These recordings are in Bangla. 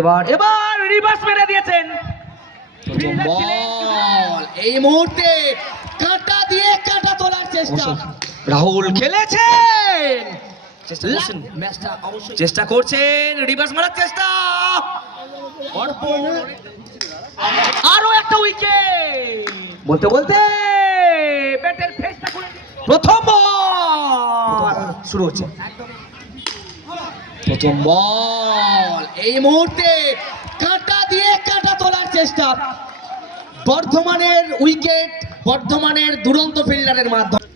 এবার এবার রিভার্স মেরে দিয়েছেন। প্রথম বল এই মুহূর্তে কাটা দিয়ে কাটা তোলার চেষ্টা। রাহুল খেলেছেন, ম্যাচটা অবশ্যই চেষ্টা করছেন, রিভার্স মারার চেষ্টা, আরো একটা উইকেট। বলতে বলতে ব্যাটের ফেসটা খুলে প্রথম বল শুরু হচ্ছে। প্রথম বল এই মুহূর্তে কাটা দিয়ে কাটা তোলার চেষ্টা। বর্ধমানের উইকেট, বর্ধমানের দুরন্ত ফিল্ডারের মাধ্যমে।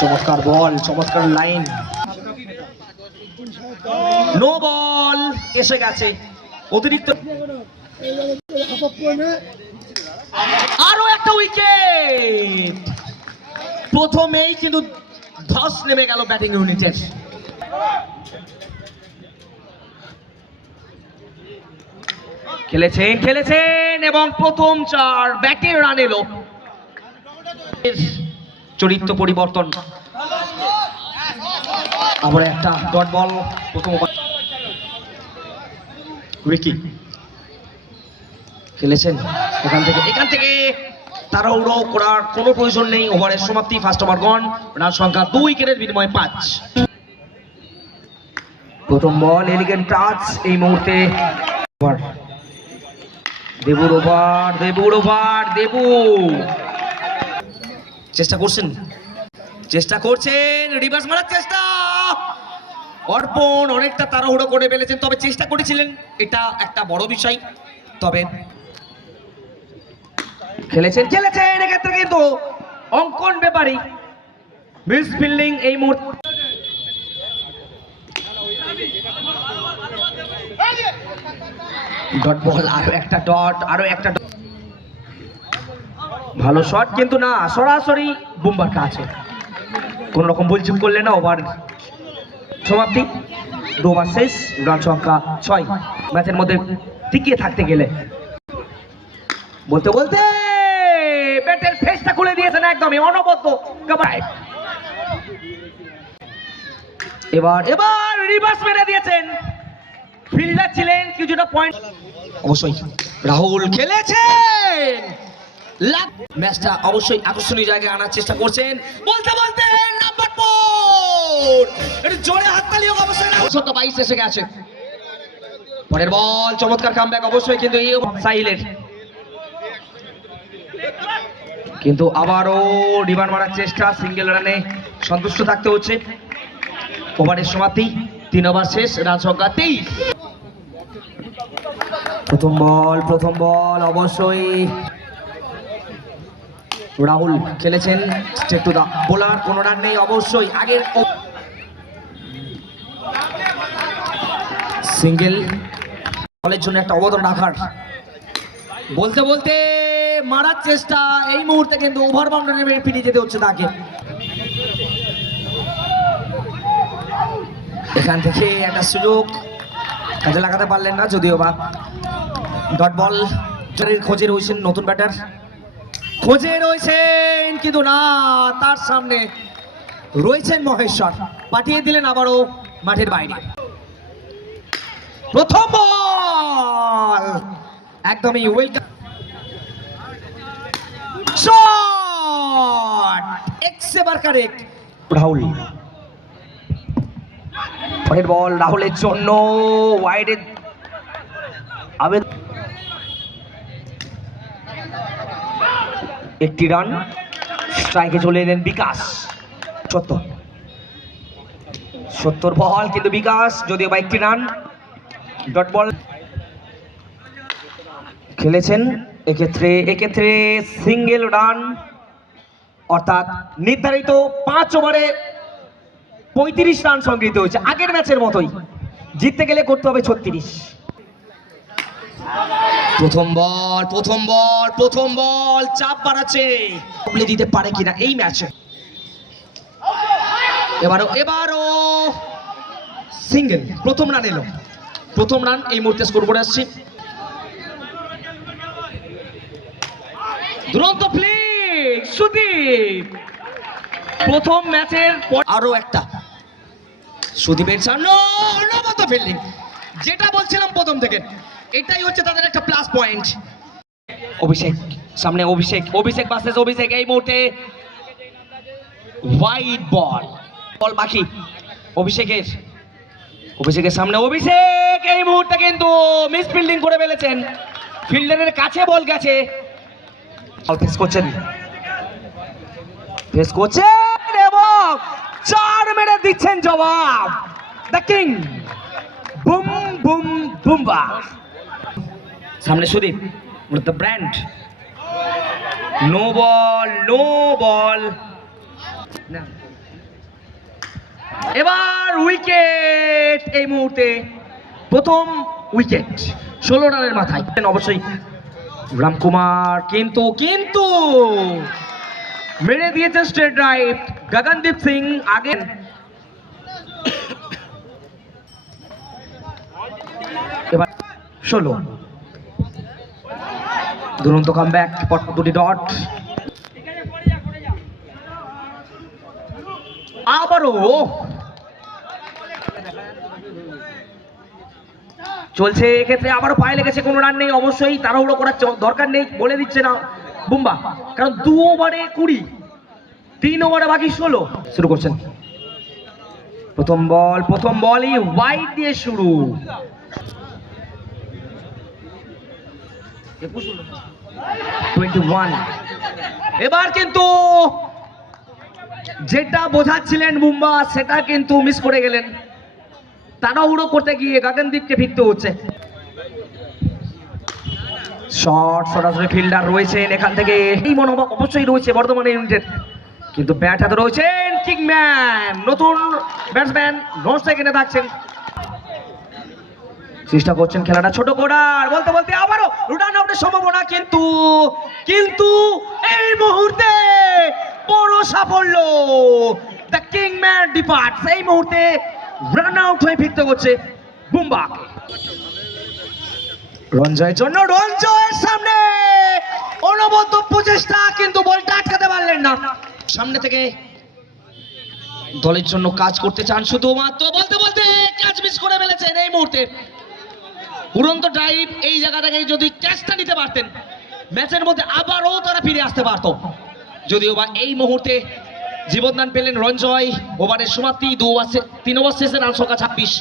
চমৎকার বল, চমৎকার লাইন, নো বল এসে গেছে অতিরিক্ত, আরো একটা উইকেট। প্রথমেই কিন্তু ধস নেমে গেল ব্যাটিং ইউনিটের। খেলেছেন খেলেছেন এবং প্রথম 4 ব্যাটে রান এলো। চরিত্র পরিবর্তন, আবার একটা ডট বল। প্রথম উইকি খেলেছেন, এখান থেকে তাড়াহুড়ো করার কোনো প্রয়োজন নেই। ওভারের সমাপ্তি, ফার্স্ট ওভার গন, রান সংখ্যা 2 উইকেটের বিনিময়ে 5। প্রথম বল এলিগেন্ট টাচ এই মুহূর্তে। দেবুর ওভার, দেবুর ওভার, দেবু চেষ্টা করছেন রিভার্স মারার চেষ্টা। অর্পণ অনেকটা তাড়াহুড়ো করে ফেলেছেন, তবে চেষ্টা করেছিলেন, এটা একটা বড় বিষয়। তবে খেলেছেন এক্ষেত্রে কিন্তু অঙ্কন ব্যাপারী মিস ফিল্ডিং এই মুহূর্তে। ডট বল, আরো একটা ডট, ভালো শট কিন্তু না, সরাসরি বুমবার কাছে, কোন রকম ভুলচুক করলে না। ওভার সমাপ্তি, 2 ওভার শেষ, রান সংখ্যা 6। ম্যাচের মধ্যে টিকিয়ে থাকতে গেলে বলতে বলতে ব্যাটের ফেসটা খুলে দিয়েছেন একদমই অনবদ্য। এবার রিভার্স মেরে দিয়েছেন, ফিল্ডার ছিলেন কিছুটা পয়েন্ট। অবশ্যই রাহুল খেলেছেন, ম্যাচটা অবশ্যই আকর্ষণীয় জায়গায় আনার চেষ্টা করছেন। বলতে বলতে নাম্বার 4 এর জোরে হাততালি হোক অবশ্যই। 22 এসে গেছে। পরের বল চমৎকার কামব্যাক অবশ্যই, কিন্তু এই সাইলের কিন্তু আবারও রিভার মারার চেষ্টা, সিঙ্গেল রানে সন্তুষ্ট থাকতে হচ্ছে। ওভারের সমাপ্তি, 3 ওভার শেষ, রান সংখ্যা 23। প্রথম বল অবশ্যই রাহুল খেলেছেন, স্ট্রেট টু দা বোলার, কোনো রান নেই অবশ্যই। আগের সিঙ্গেল বলের জন্য একটা অবদান রাখার, বলতে বলতে মারার চেষ্টা, এই মুহূর্তে কিন্তু ওভার বাউন্ডারি মেরে ফিরে যেতে হচ্ছে তাকে। এখান থেকে একটা সুযোগ কাজে লাগাতে পারলেন না, যদিও বা ডট বল। খোঁজে রয়েছেন নতুন ব্যাটার, কিন্তু না, তার সামনে রয়েছেন মহেশ্বর, পাঠিয়ে দিলেন আবারও মাঠের বাইরে। প্রথম বল একদমই ওয়েলকাম শট, এক্সেবার কারেক্ট রাহুল। পরের বল রাহুলের জন্য ওয়াইডে একটি রান, স্ট্রাইকে চলে এলেন বিকাশ। 70 বল কিন্তু বিকাশ, যদিও বা একটি রান। ডট বল খেলেছেন, এক্ষেত্রে সিঙ্গেল রান, অর্থাৎ নির্ধারিত 5 ওভারে 35 রান সংগৃহীত হয়েছে। আগের ম্যাচের মতোই, জিততে গেলে করতে হবে 36। প্রথম বল চাপ বাড়াচ্ছে, দিতে পারে কিনা এই ম্যাচে। এবারও সিঙ্গেল, প্রথম রান এলো, প্রথম রান এই মুহূর্তে স্কোর করে আসছে। দুরন্ত ফ্লিক সুদীপ, প্রথম ম্যাচের আরো একটা সুদীপের সামনে অনবদ্য ফিল্ডিং, যেটা বলছিলাম প্রথম থেকে, এটাই হচ্ছে তাদের একটা প্লাস পয়েন্ট। অভিষেক সামনে, অভিষেক ভার্সেস অভিষেক। এই মুহূর্তে হোয়াইট বল বাকি অভিষেকের সামনে অভিষেক এই মুহূর্তে কিন্তু মিস ফিল্ডিং করে ফেলেছেন, ফিল্ডারের কাছে বল গেছে। ফেস করছেন এবং 4 মেরে দিচ্ছেন জবাব। The king boom boom Bumba. সামনে Sudeep, the brand. No ball. এবার উইকেট, এই মুহূর্তে প্রথম উইকেট 16 রানের মাথায়। অবশ্যই রামকুমার কিন্তু মেরে দিয়েছে স্ট্রেট রাইট গগনদীপ সিং। আগে এবার 16 দুরন্ত কামব্যাক, পর দুটি ডট। আবারও চলছে, এক্ষেত্রে আবারও পায়ে লেগেছে, কোনো রান নেই। অবশ্যই তাড়াহুড়ো করার দরকার নেই, বলে দিচ্ছে না বুম্বা, কারণ 2 ওভারে 20, 3 ওভারে বাকি 16। শুরু করছেন, প্রথম বলই ওয়াইড দিয়ে শুরু। 21। এবার কিন্তু যেটা বোঝাচ্ছিলেন বুম্বা সেটা কিন্তু মিস করে গেলেন, তাড়াহুড়ো করতে গিয়ে গগনদীপকে ফিরতে হচ্ছে। শর্ট সরাসরি ফিল্ডার রয়েছেন এখান থেকে, এই মনোভাব অবশ্যই রয়েছে বর্ধমান ইউনাইটেড, কিন্তু ব্যাট হাতে রয়েছেন কিংম্যান, নতুন ব্যাটসম্যান নন সেকেন্ডে থাকছেন। চেষ্টা করছেন খেলাটা ছোট করার, বলতে আবারও রান আউটের সম্ভাবনা, কিন্তু এই মুহূর্তে বড় সাফল্য। দ্য কিংম্যান ডিপার্টস, এই মুহূর্তে রান আউট হয়ে ফিরতে হচ্ছে বুম্বাকে। রঞ্জয়ের সামনে অনবদ্য প্রচেষ্টা, কিন্তু বলটা আটকাতে পারলেন না। সামনে থেকে দলের জন্য কাজ করতে চান শুধুমাত্র, বলতে ক্যাচ মিস করে ফেলেছেন এই মুহূর্তে। উড়ন্ত ড্রাইভ, এই জায়গা থেকে যদি ক্যাচটা নিতে পারতেন ম্যাচের মধ্যে আবারও তারা ফিরে আসতে পারত। যদিও বা এই মুহূর্তে জীবনদান পেলেন রঞ্জয়। ওভারের সমাপ্তি, 3 ওভার শেষে রান সংখ্যা 26।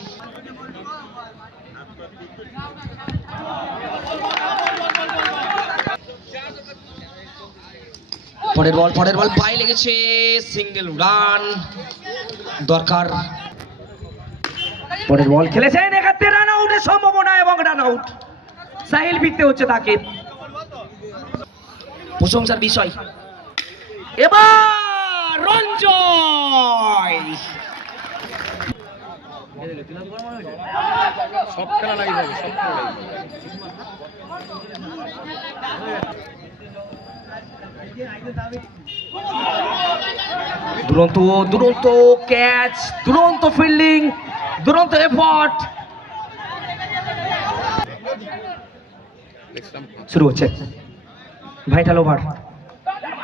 পরের বল পায়ে লেগেছে, সিঙ্গেল রান দরকার। পরের বল খেলেছেন, এক্ষেত্রে রান আউটের সম্ভাবনা এবং রান আউট। সাহিল ফিরতে হচ্ছে তাকে, প্রশংসার বিষয়। এবার রঞ্জয়, সব খেলা লাইভ হবে, সব খেলা লাইভ হবে। দুরন্ত ক্যাচ, দুরন্ত ফিল্ডিং, দুরন্ত এফর্ট। শুরু হচ্ছে ভাইটাল ওভার।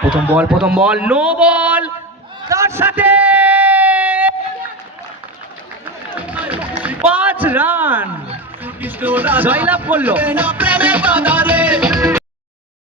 প্রথম বল নো বল, তার সাথে 5 রান জয়লাভ করলো।